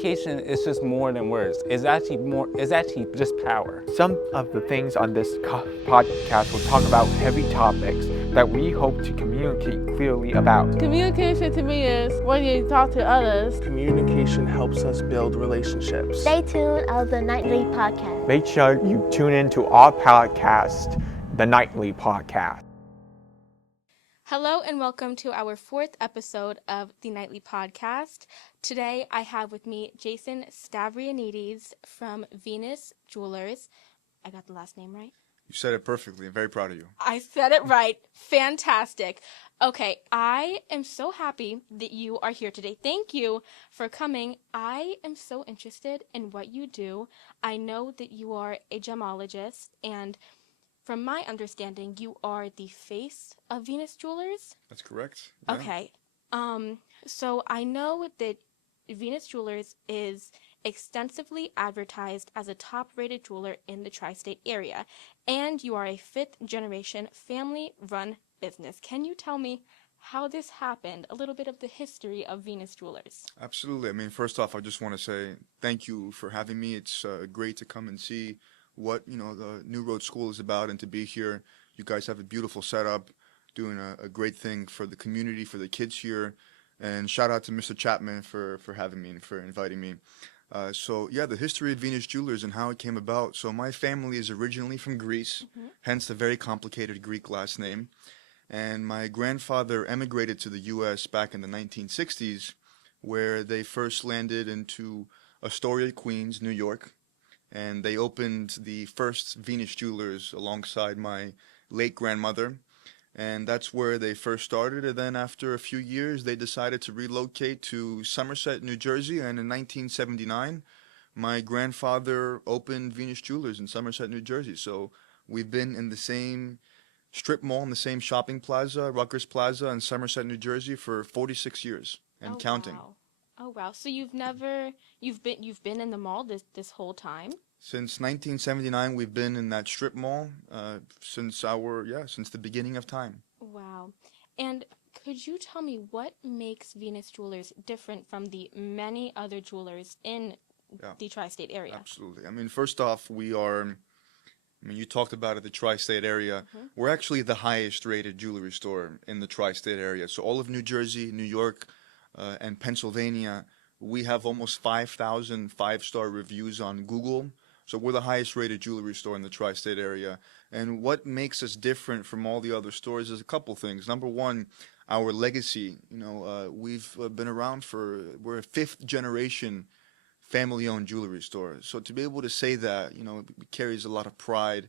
Communication is just more than words. It's actually just power. Some of the things on this podcast will talk about heavy topics that we hope to communicate clearly about. Communication to me is when you talk to others. Communication helps us build relationships. Stay tuned of the Nightly Podcast. Make sure you tune in to our podcast, the Nightly Podcast. Hello and welcome to our fourth episode of the Nightly Podcast. Today I have with me Jason Stavrianidis from Venus Jewelers. I got the last name right? You said it perfectly. I'm very proud of you. I said it right. Fantastic. Okay, I am so happy that you are here today. Thank you for coming. I am so interested in what you do. I know that you are a gemologist, and from my understanding, you are the face of Venus Jewelers? That's correct. Yeah. Okay. So I know that Venus Jewelers is extensively advertised as a top-rated jeweler in the tri-state area, and you are a fifth-generation family-run business. Can you tell me how this happened, a little bit of the history of Venus Jewelers? Absolutely. I mean, first off, I just want to say thank you for having me. It's great to come and see what, the New Road School is about and to be here. You guys have a beautiful setup, doing a great thing for the community, for the kids here. And shout out to Mr. Chapman for having me and for inviting me. The history of Venus Jewelers and how it came about. So my family is originally from Greece, hence the very complicated Greek last name. And my grandfather emigrated to the U.S. back in the 1960s, where they first landed into Astoria, Queens, New York. And they opened the first Venus Jewelers alongside my late grandmother. And that's where they first started. And then after a few years, they decided to relocate to Somerset, New Jersey. And in 1979, my grandfather opened Venus Jewelers in Somerset, New Jersey. So we've been in the same strip mall, in the same shopping plaza, Rutgers Plaza in Somerset, New Jersey for 46 years and counting. Wow. Oh wow! So you've been in the mall this whole time? Since 1979, we've been in that strip mall since the beginning of time. Wow! And could you tell me what makes Venus Jewelers different from the many other jewelers in the tri-state area? Absolutely. I mean, first off, you talked about it, the tri-state area. We're actually the highest rated jewelry store in the tri-state area. So all of New Jersey, New York, and Pennsylvania, we have almost 5,000 five-star reviews on Google. So we're the highest rated jewelry store in the tri-state area. And what makes us different from all the other stores is a couple things. Number one, our legacy. We've been around we're a fifth generation family-owned jewelry store. So to be able to say that, it carries a lot of pride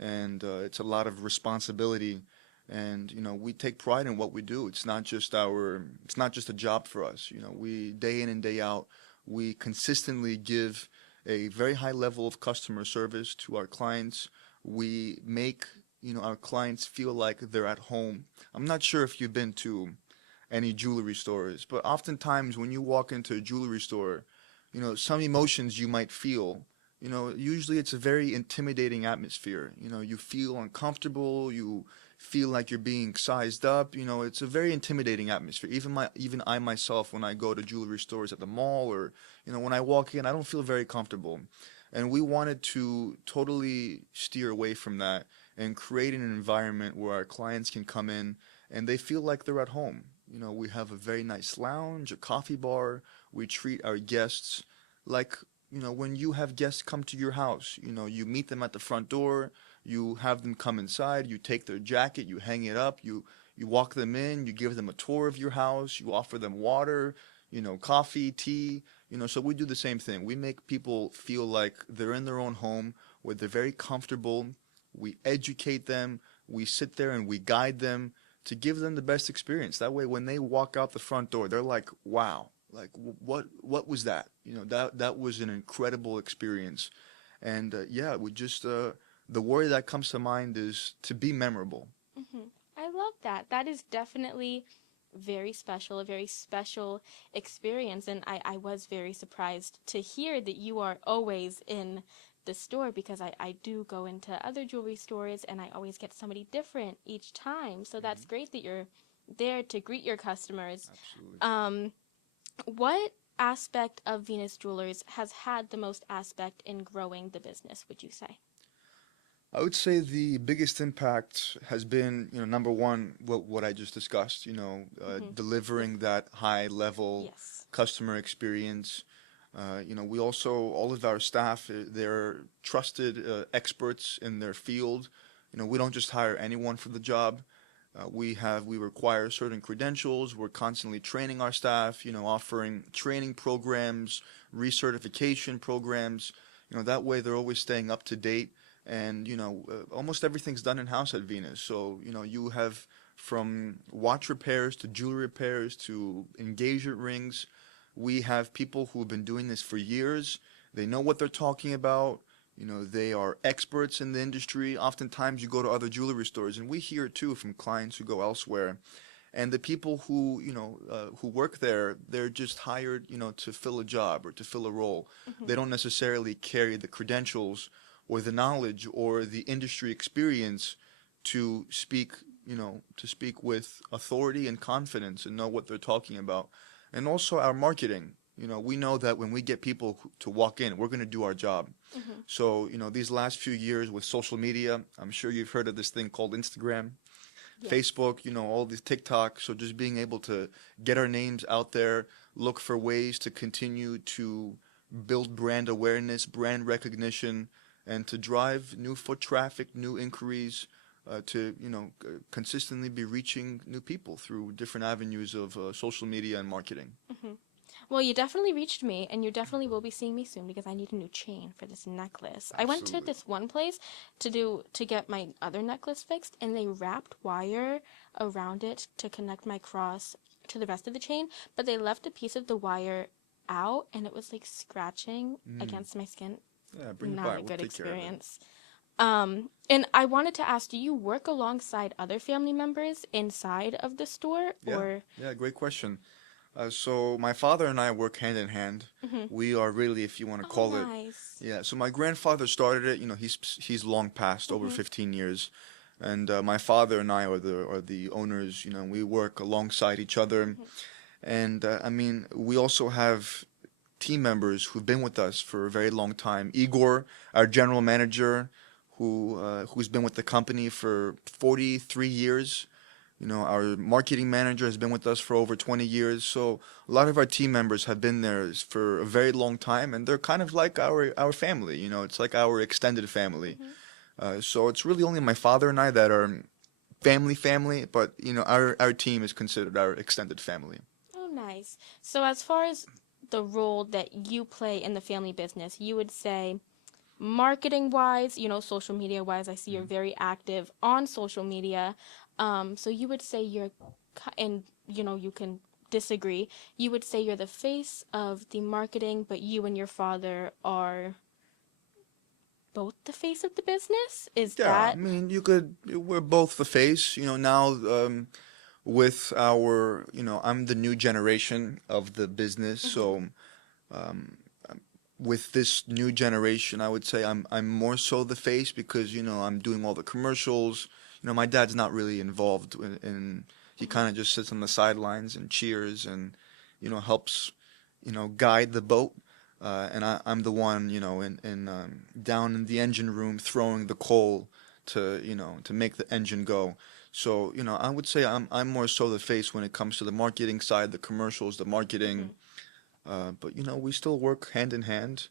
and it's a lot of responsibility. And we take pride in what we do. It's not just a job for us. We day in and day out, we consistently give a very high level of customer service to our clients. We make our clients feel like they're at home. I'm not sure if you've been to any jewelry stores, but oftentimes when you walk into a jewelry store, some emotions you might feel. Usually it's a very intimidating atmosphere. You feel uncomfortable. You feel like you're being sized up. It's a very intimidating atmosphere. Even I myself, when I go to jewelry stores at the mall or, when I walk in, I don't feel very comfortable. And we wanted to totally steer away from that and create an environment where our clients can come in and they feel like they're at home. We have a very nice lounge, a coffee bar. We treat our guests like, when you have guests come to your house, you meet them at the front door. You have them come inside, you take their jacket, you hang it up, you walk them in, you give them a tour of your house, you offer them water, coffee, tea, so we do the same thing. We make people feel like they're in their own home, where they're very comfortable. We educate them, we sit there and we guide them to give them the best experience. That way, when they walk out the front door, they're like, wow, like what was that? That was an incredible experience. And we just... the word that comes to mind is to be memorable. I love that. That is definitely very special, a very special experience. And I was very surprised to hear that you are always in the store, because I do go into other jewelry stores and I always get somebody different each time. So that's great that you're there to greet your customers. Absolutely. What aspect of Venus Jewelers has had the most aspect in growing the business, would you say? I would say the biggest impact has been, number one, what I just discussed, delivering that high level Yes. customer experience. We also, all of our staff, they're trusted experts in their field. We don't just hire anyone for the job. We require certain credentials. We're constantly training our staff, offering training programs, recertification programs. That way they're always staying up to date. And, almost everything's done in-house at Venus. So, you have from watch repairs to jewelry repairs to engagement rings. We have people who have been doing this for years. They know what they're talking about. They are experts in the industry. Oftentimes you go to other jewelry stores, and we hear too from clients who go elsewhere. And the people who, who work there, they're just hired, to fill a job or to fill a role. They don't necessarily carry the credentials or the knowledge or the industry experience to speak, to speak with authority and confidence and know what they're talking about. And also our marketing. We know that when we get people to walk in, we're going to do our job. So, these last few years with social media, I'm sure you've heard of this thing called Instagram, Yes. Facebook, all these TikTok. So just being able to get our names out there, look for ways to continue to build brand awareness, brand recognition, and to drive new foot traffic, new inquiries, to consistently be reaching new people through different avenues of social media and marketing. Well, you definitely reached me, and you definitely will be seeing me soon because I need a new chain for this necklace. I went to Absolutely. this one place to get my other necklace fixed, and they wrapped wire around it to connect my cross to the rest of the chain, but they left a piece of the wire out, and it was like scratching against my skin. Yeah, bring it Not by. a We'll good take care of it. experience. And I wanted to ask, do you work alongside other family members inside of the store, or? Yeah, great question. So my father and I work hand in hand. We are really, if you want to call it, Nice. yeah. So my grandfather started it. He's long passed, over 15 years, and my father and I are the owners. We work alongside each other, and we also have team members who've been with us for a very long time. Igor, our general manager, who's been with the company for 43 years. Our marketing manager has been with us for over 20 years. So a lot of our team members have been there for a very long time, and they're kind of like our family. It's like our extended family. So it's really only my father and I that are family, but our team is considered our extended family. Oh, nice. So as far as the role that you play in the family business, you would say marketing wise, social media wise, I see you're very active on social media. So you would say and you can disagree, you would say you're the face of the marketing, but you and your father are both the face of the business? Is Yeah, that? we're both the face. Now with our, I'm the new generation of the business. So with this new generation, I would say I'm more so the face because, I'm doing all the commercials. My dad's not really involved in he kind of just sits on the sidelines and cheers and, helps, guide the boat. And I'm the one, down in the engine room throwing the coal to make the engine go. So, I would say I'm more so the face when it comes to the marketing side, the commercials, the marketing. But we still work hand in hand,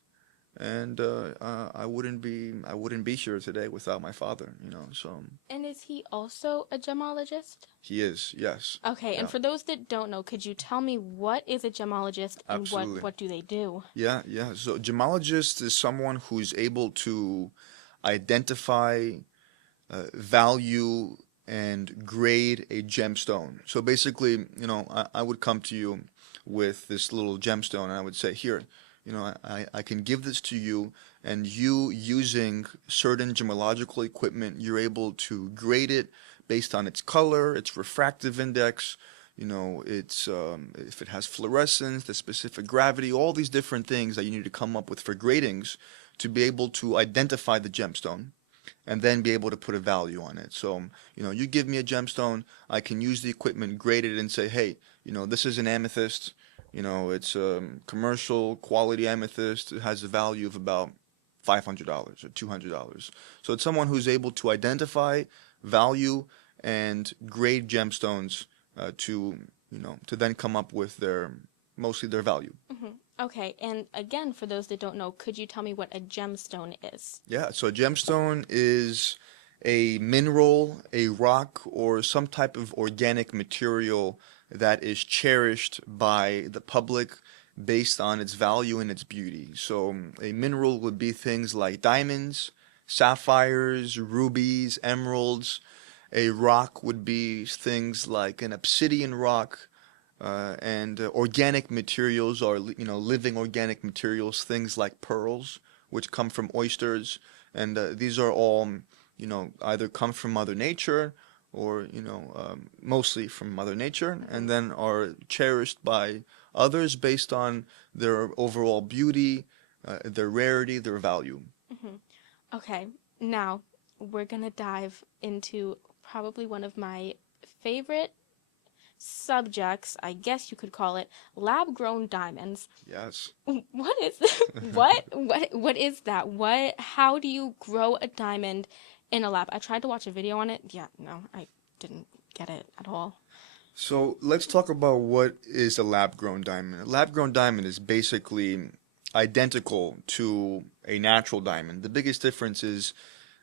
and I wouldn't be here today without my father. So And is he also a gemologist? he is, yes. Okay, and Yeah. for those that don't know, could you tell me what is a gemologist and Absolutely. what do they do? Yeah. So gemologist is someone who's able to identify, value, and grade a gemstone. So basically, I would come to you with this little gemstone, and I would say, here, I can give this to you, and you using certain gemological equipment, you're able to grade it based on its color, its refractive index, its if it has fluorescence, the specific gravity, all these different things that you need to come up with for gradings to be able to identify the gemstone and then be able to put a value on it. So, you give me a gemstone, I can use the equipment, grade it, and say, hey, this is an amethyst. You know, it's commercial quality amethyst. It has a value of about $500 or $200. So it's someone who's able to identify, value, and grade gemstones to, you know, to then come up with mostly their value. Okay, and again, for those that don't know, could you tell me what a gemstone is? Yeah, so a gemstone is a mineral, a rock, or some type of organic material that is cherished by the public based on its value and its beauty. So a mineral would be things like diamonds, sapphires, rubies, emeralds. A rock would be things like an obsidian rock, and organic materials are, you know, living organic materials, things like pearls, which come from oysters, and these are all, you know, either come from Mother Nature or, you know, mostly from Mother Nature, and then are cherished by others based on their overall beauty, their rarity, their value. Okay, now we're gonna dive into probably one of my favorite subjects, I guess you could call it, lab-grown diamonds. Yes. What is what is that? How do you grow a diamond in a lab? I tried to watch a video on it. Yeah, no, I didn't get it at all. So let's talk about what is a lab-grown diamond. A lab-grown diamond is basically identical to a natural diamond. The biggest difference is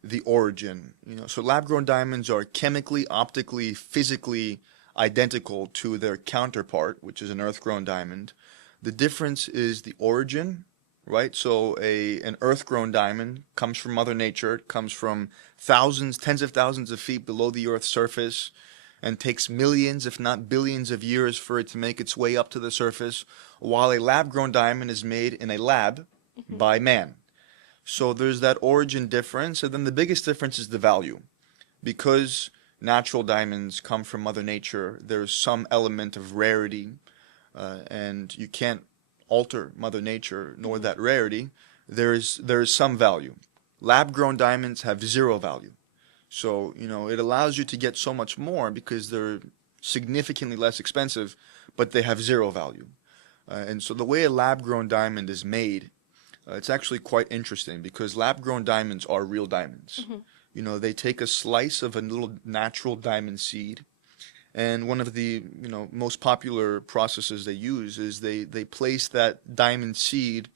the origin. You know, so lab-grown diamonds are chemically, optically, physically identical to their counterpart, which is an earth-grown diamond. The difference is the origin, right? So an earth-grown diamond comes from Mother Nature. It comes from thousands, tens of thousands of feet below the Earth's surface, and takes millions, if not billions of years for it to make its way up to the surface, while a lab-grown diamond is made in a lab by man. So there's that origin difference, and then the biggest difference is the value. Because natural diamonds come from Mother Nature, there's some element of rarity, and you can't alter Mother Nature nor that rarity. There is some value. Lab-grown diamonds have zero value. So, you know, it allows you to get so much more because they're significantly less expensive, but they have zero value. And so the way a lab-grown diamond is made, it's actually quite interesting because lab-grown diamonds are real diamonds. You know, they take a slice of a little natural diamond seed, and one of the, you know, most popular processes they use is they place that diamond seed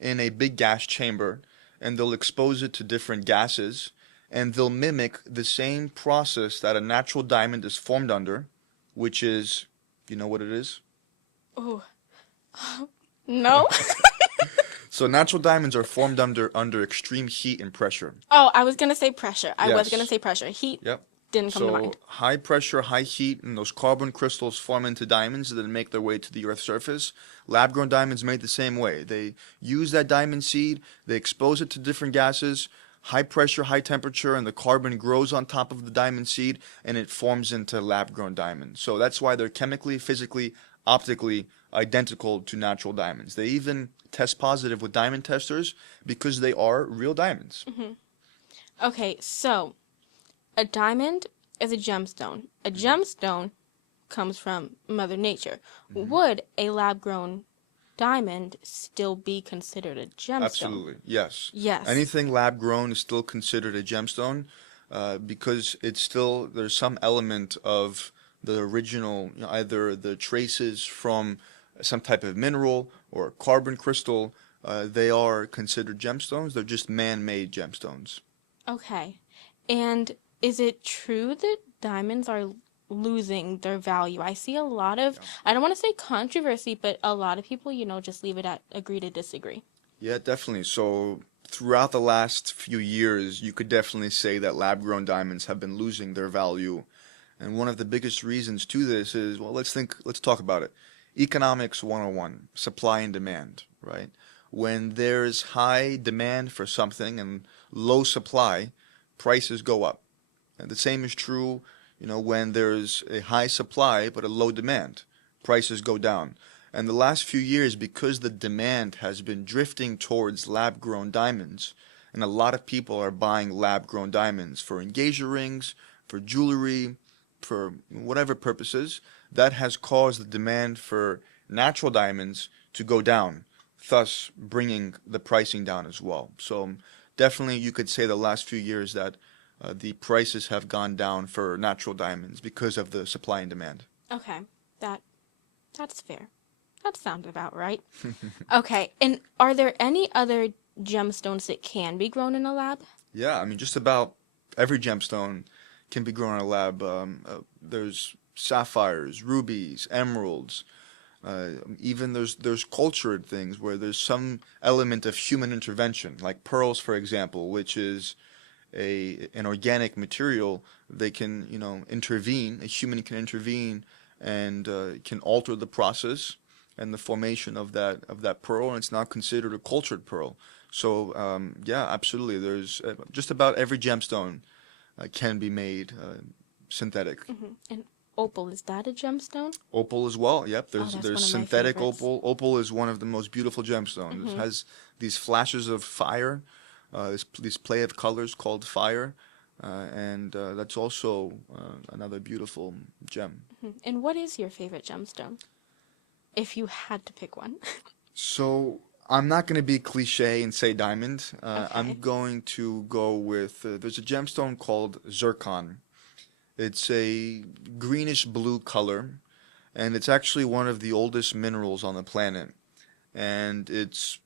in a big gas chamber, and they'll expose it to different gases, and they'll mimic the same process that a natural diamond is formed under, which is, you know what it is? Oh, no. So natural diamonds are formed under extreme heat and pressure. Oh, I was gonna say pressure. I was Yes. gonna say pressure. Heat Yep. didn't come to mind. So high pressure, high heat, and those carbon crystals form into diamonds that make their way to the Earth's surface. Lab-grown diamonds made the same way. They use that diamond seed, they expose it to different gases, high pressure, high temperature, and the carbon grows on top of the diamond seed, and it forms into lab-grown diamonds. So that's why they're chemically, physically, optically identical to natural diamonds. They even test positive with diamond testers because they are real diamonds. Okay, so a diamond is a gemstone. A gemstone comes from Mother Nature. Would a lab-grown diamond still be considered a gemstone? Absolutely, yes. Yes. Anything lab-grown is still considered a gemstone because it's still, there's some element of the original, you know, either the traces from some type of mineral or carbon crystal. They are considered gemstones. They're just man-made gemstones. Okay. And is it true that diamonds are losing their value? I see a lot of, I don't want to say controversy, but a lot of people, you know, just leave it at agree to disagree. Yeah, definitely. So throughout the last few years, you could definitely say that lab-grown diamonds have been losing their value. And one of the biggest reasons to this is, well, let's talk about it. Economics 101, supply and demand, right? When there's high demand for something and low supply, prices go up. And the same is true, you know, when there's a high supply but a low demand, prices go down. And the last few years, because the demand has been drifting towards lab-grown diamonds, and a lot of people are buying lab-grown diamonds for engagement rings, for jewelry, for whatever purposes, that has caused the demand for natural diamonds to go down, thus bringing the pricing down as well. So definitely you could say the last few years that the prices have gone down for natural diamonds because of the supply and demand. Okay, that's fair. That sounds about right. Okay, and are there any other gemstones that can be grown in a lab? Yeah, I mean, just about every gemstone can be grown in a lab. There's sapphires, rubies, emeralds. Even there's cultured things where there's some element of human intervention, like pearls, for example, which is an organic material. They can intervene. A human can intervene and can alter the process and the formation of that pearl, and it's not considered a cultured pearl. So yeah, absolutely. There's just about every gemstone can be made synthetic. And opal, is that a gemstone? Opal as well. Yep. That's one There's of my synthetic favorites. opal. Opal is one of the most beautiful gemstones. It has these flashes of fire, this play of colors called fire, and that's also another beautiful gem. And what is your favorite gemstone? If you had to pick one. So I'm not going to be cliche and say diamond. Okay. I'm going to go with, there's a gemstone called zircon. It's a greenish blue color, and it's actually one of the oldest minerals on the planet. And it's,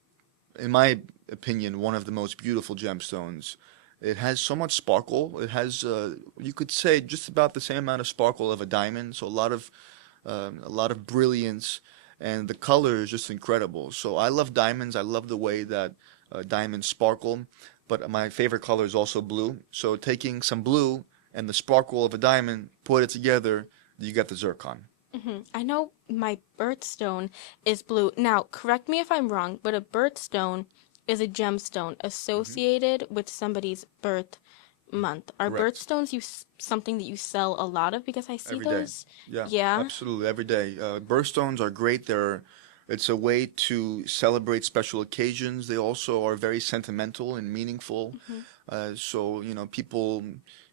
in my opinion, one of the most beautiful gemstones. It has so much sparkle. It has, you could say, just about the same amount of sparkle of a diamond. So a lot of brilliance. And the color is just incredible. So I love diamonds. I love the way that diamonds sparkle. But my favorite color is also blue. So taking some blue and the sparkle of a diamond, put it together, you get the zircon. I know my birthstone is blue. Now, correct me if I'm wrong, but a birthstone is a gemstone associated with somebody's birth month. Are Correct. birthstones something that you sell a lot of? Because I see Every day. those. Yeah, Yeah. absolutely, every day. Birthstones are great. It's a way to celebrate special occasions. They also are very sentimental and meaningful. So, people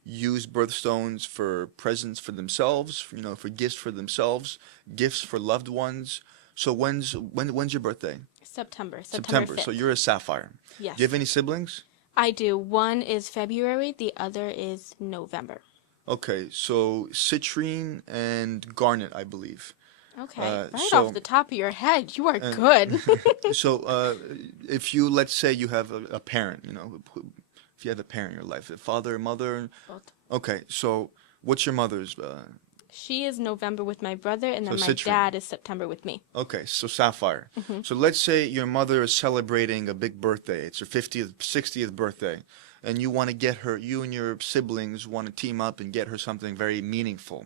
use birthstones for presents for themselves, for gifts for themselves, gifts for loved ones. So when's your birthday? September 5th. So you're a sapphire. Yes. Do you have any siblings? I do. One is February, the other is November. Okay, so citrine and garnet, I believe. Okay, right so- off the top of your head, you are good. So if you, let's say you have a parent, if you have a parent in your life, a father, mother. Both. Okay, so what's your mother's? She is November with my brother, and then So my citrine. dad is September with me. Okay, so sapphire. So let's say your mother is celebrating a big birthday. It's her 50th, 60th birthday. And you want to get her, you and your siblings want to team up and get her something very meaningful.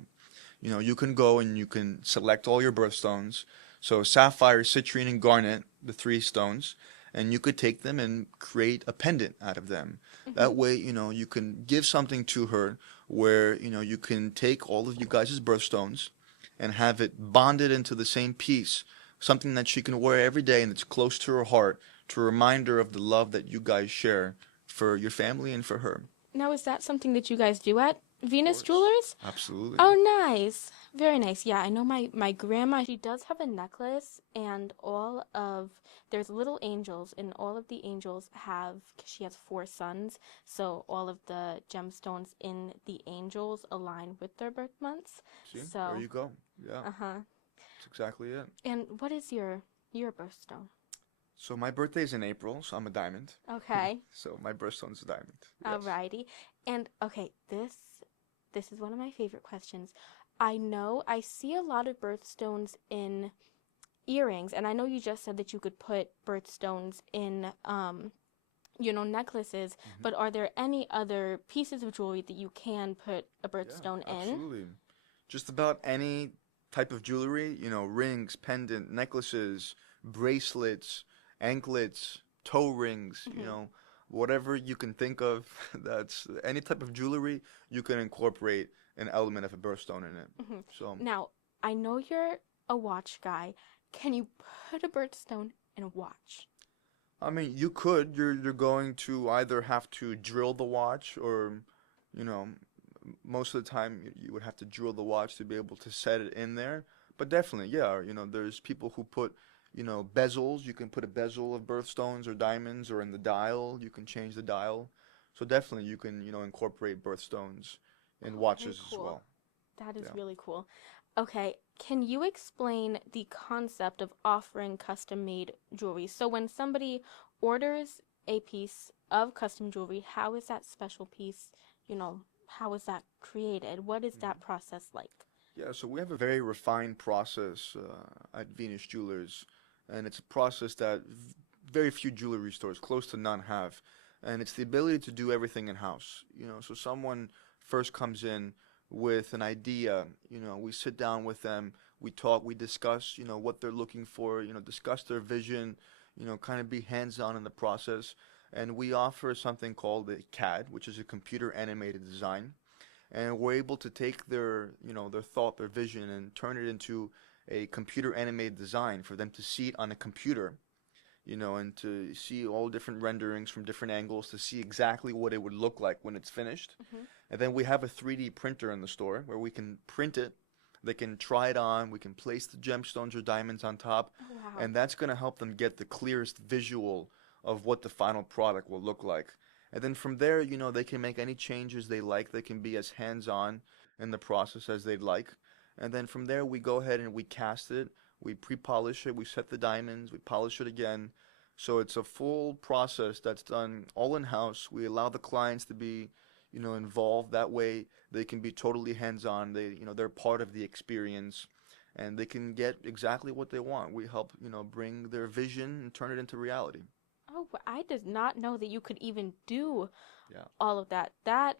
You can go and you can select all your birthstones. So sapphire, citrine, and garnet, the three stones. And you could take them and create a pendant out of them. That way, you can give something to her where, you can take all of you guys' birthstones and have it bonded into the same piece, something that she can wear every day and it's close to her heart to remind her of the love that you guys share for your family and for her. Now, is that something that you guys do at Venus Jewelers? Absolutely. Oh, nice. Very nice. Yeah, I know my grandma, she does have a necklace, and there's little angels, and all of the angels cause she has 4 sons, so all of the gemstones in the angels align with their birth months. See, So, there you go. Yeah, uh-huh. that's exactly it. And what is your birthstone? So my birthday's in April, so I'm a diamond. Okay. So my birthstone's a diamond. Yes. Alrighty. And okay, this is one of my favorite questions. I know I see a lot of birthstones in earrings, and I know you just said that you could put birthstones in necklaces, but are there any other pieces of jewelry that you can put a birthstone in? Absolutely. Just about any type of jewelry, rings, pendant, necklaces, bracelets, anklets, toe rings, whatever you can think of, that's any type of jewelry, you can incorporate an element of a birthstone in it. So Now, I know you're a watch guy. Can you put a birthstone in a watch? I mean, you could. You're going to either have to drill the watch or, most of the time you would have to drill the watch to be able to set it in there. But definitely, yeah, there's people who put, bezels. You can put a bezel of birthstones or diamonds, or in the dial, you can change the dial. So definitely you can, incorporate birthstones in Oh, watches very as cool. well. That is Yeah. really cool. Okay, can you explain the concept of offering custom-made jewelry? So when somebody orders a piece of custom jewelry, how is that special piece, how is that created? What is that process like? Yeah, so we have a very refined process at Venus Jewelers, and it's a process that very few jewelry stores, close to none, have. And it's the ability to do everything in-house. So someone first comes in with an idea, we sit down with them, we talk, we discuss, what they're looking for, discuss their vision, kind of be hands-on in the process. And we offer something called a CAD, which is a computer animated design, and we're able to take their thought, their vision, and turn it into a computer animated design for them to see it on a computer, and to see all different renderings from different angles to see exactly what it would look like when it's finished. And then we have a 3D printer in the store where we can print it. They can try it on. We can place the gemstones or diamonds on top, Oh, wow. and that's going to help them get the clearest visual of what the final product will look like. And then from there, they can make any changes they like. They can be as hands-on in the process as they'd like. And then from there, we go ahead and we cast it. We pre-polish it. We set the diamonds. We polish it again. So it's a full process that's done all in-house. We allow the clients to be, involved. That way, they can be totally hands-on. They're part of the experience, and they can get exactly what they want. We help, bring their vision and turn it into reality. Oh, I did not know that you could even do Yeah. all of that.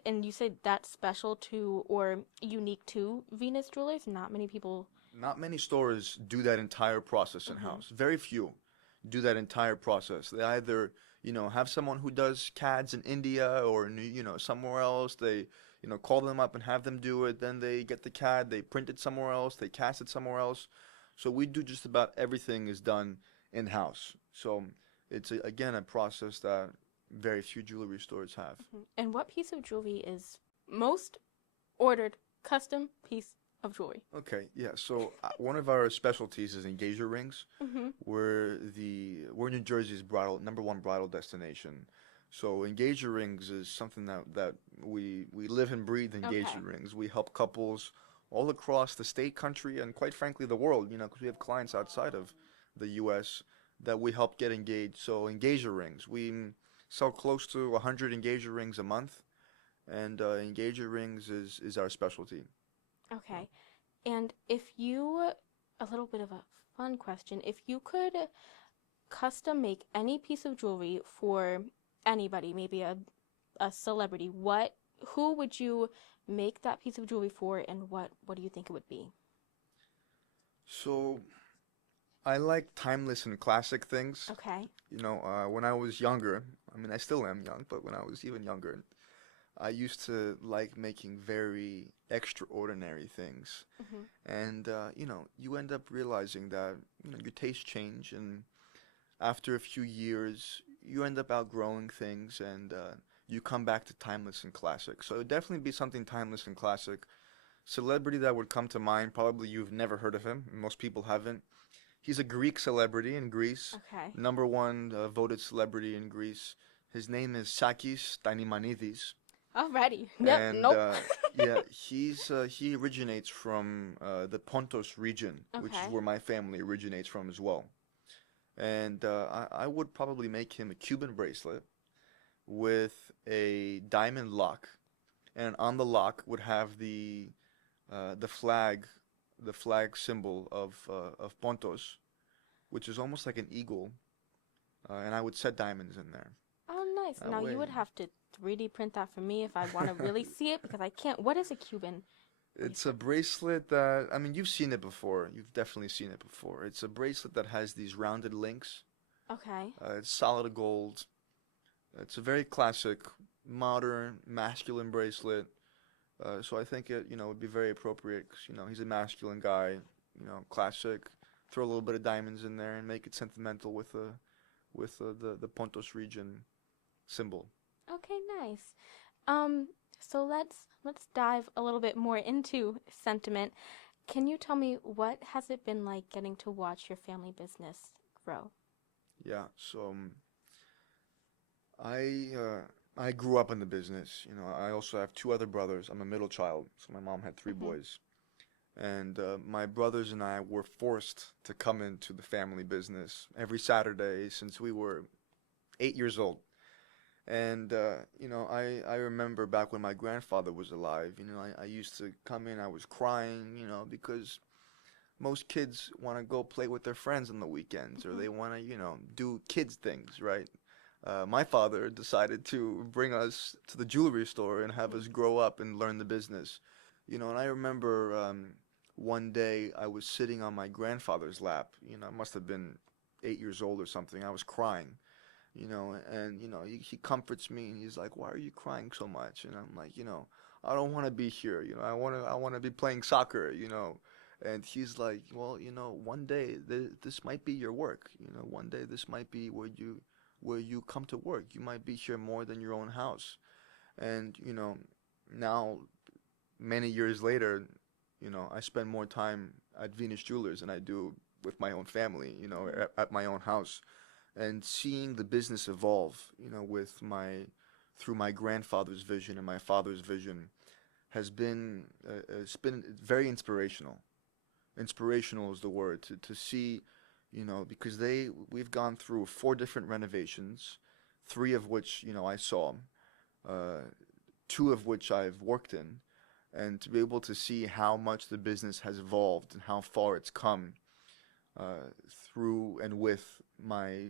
And you said that's special to or unique to Venus Jewelers. Not many people. Not many stores do that entire process in-house. Very few do that entire process. They either, have someone who does CADs in India or, somewhere else. They, call them up and have them do it. Then they get the CAD, they print it somewhere else, they cast it somewhere else. So we do just about everything is done in-house. So it's, again, a process that very few jewelry stores have. And what piece of jewelry is most ordered custom piece of jewelry? Okay, yeah. So one of our specialties is engagement rings. We're New Jersey's #1 bridal destination. So engagement rings is something that we live and breathe. Engagement rings. We help couples all across the state, country, and quite frankly the world. Because we have clients outside of the U.S. that we help get engaged. So engagement rings. We sell close to 100 engagement rings a month, and engagement rings is our specialty. Okay. And a little bit of a fun question, if you could custom make any piece of jewelry for anybody, maybe a celebrity, who would you make that piece of jewelry for, and what do you think it would be? So I like timeless and classic things. Okay. When I was younger, I still am young, but when I was even younger, I used to like making very extraordinary things. And, you end up realizing that, your tastes change, and after a few years, you end up outgrowing things, and you come back to timeless and classic. So it would definitely be something timeless and classic. Celebrity that would come to mind, probably you've never heard of him. Most people haven't. He's a Greek celebrity in Greece. Okay. #1 voted celebrity in Greece. His name is Sakis Stavrianidis. Alrighty. Yep. And Nope. yeah, he originates from the Pontos region, which is Okay. where my family originates from as well. And I would probably make him a Cuban bracelet with a diamond lock, and on the lock would have the flag symbol of Pontos, which is almost like an eagle, and I would set diamonds in there. Oh, nice. That Now you would way- have to 3D print that for me if I want to really see it, because I can't. What is a Cuban? It's a bracelet that, you've seen it before. You've definitely seen it before. It's a bracelet that has these rounded links. Okay. It's solid gold. It's a very classic, modern, masculine bracelet. So I think it, would be very appropriate because, he's a masculine guy, classic. Throw a little bit of diamonds in there and make it sentimental with the Pontos region symbol. Okay, nice. So let's dive a little bit more into sentiment. Can you tell me what has it been like getting to watch your family business grow? Yeah, so I grew up in the business. You know, I also have two other brothers. I'm a middle child, so my mom had three boys. And my brothers and I were forced to come into the family business every Saturday since we were 8 years old. And you know, I remember back when my grandfather was alive, you know, I used to come in, I was crying, you know, because most kids want to go play with their friends on the weekends, or they want to, you know, do kids things, right? My father decided to bring us to the jewelry store and have us grow up and learn the business. You know, and I remember one day I was sitting on my grandfather's lap. You know, I must have been 8 years old or something. I was crying, you know, and, you know, he comforts me and he's like, "Why are you crying so much?" And I'm like, "You know, I don't want to be here. You know, I want to be playing soccer, you know." And he's like, "Well, you know, one day this might be your work. You know, one day this might be where you come to work. You might be here more than your own house." And, you know, now many years later, you know, I spend more time at Venus Jewelers than I do with my own family, you know, at my own house. And seeing the business evolve, you know, through my grandfather's vision and my father's vision has been, it's been very inspirational. Inspirational is the word to see, you know, because we've gone through 4 different renovations, 3 of which, you know, I saw, 2 of which I've worked in, and to be able to see how much the business has evolved and how far it's come through and with my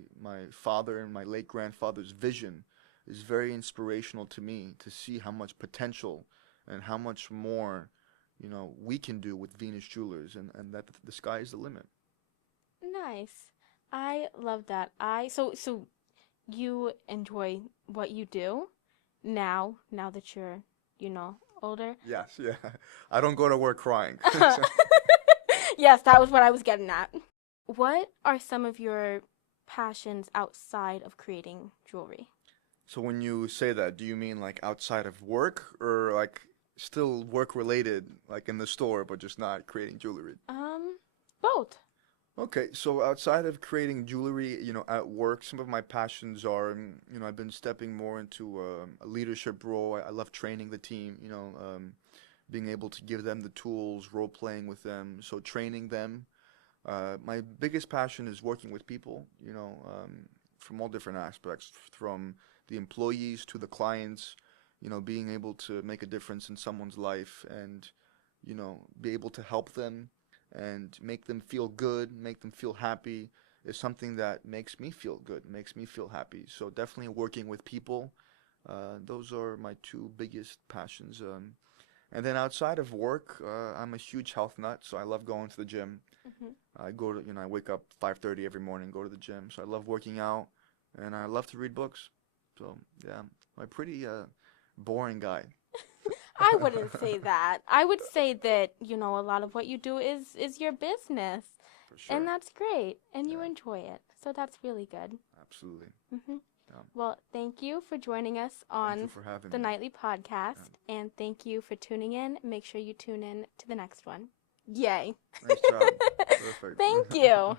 father and my late grandfather's vision is very inspirational to me, to see how much potential and how much more, you know, we can do with Venus Jewelers, and that the sky is the limit. Nice. I love that. So you enjoy what you do now that you're, you know, older? Yes, yeah. I don't go to work crying. Yes, that was what I was getting at. What are some of your passions outside of creating jewelry? So when you say that, do you mean like outside of work, or like still work related, like in the store, but just not creating jewelry? Both. Okay, so outside of creating jewelry, you know, at work, some of my passions are, you know, I've been stepping more into a leadership role. I love training the team, you know, being able to give them the tools, role playing with them, so training them. My biggest passion is working with people, you know, from all different aspects, from the employees to the clients, you know, being able to make a difference in someone's life and, you know, be able to help them and make them feel good, make them feel happy is something that makes me feel good, makes me feel happy. So definitely working with people, those are my 2 biggest passions. And then outside of work, I'm a huge health nut, so I love going to the gym. I go to, you know, I wake up 5:30 every morning, go to the gym. So I love working out, and I love to read books. So yeah, I'm a pretty boring guy. I wouldn't say that. I would say that, you know, a lot of what you do is your business. For sure. And that's great. And you Yeah. enjoy it. So that's really good. Absolutely. Yeah. Well, thank you for joining us Thank on you for having the me. Nightly Podcast. And thank you for tuning in. Make sure you tune in to the next one. Yay. Nice job. Perfect. Thank you.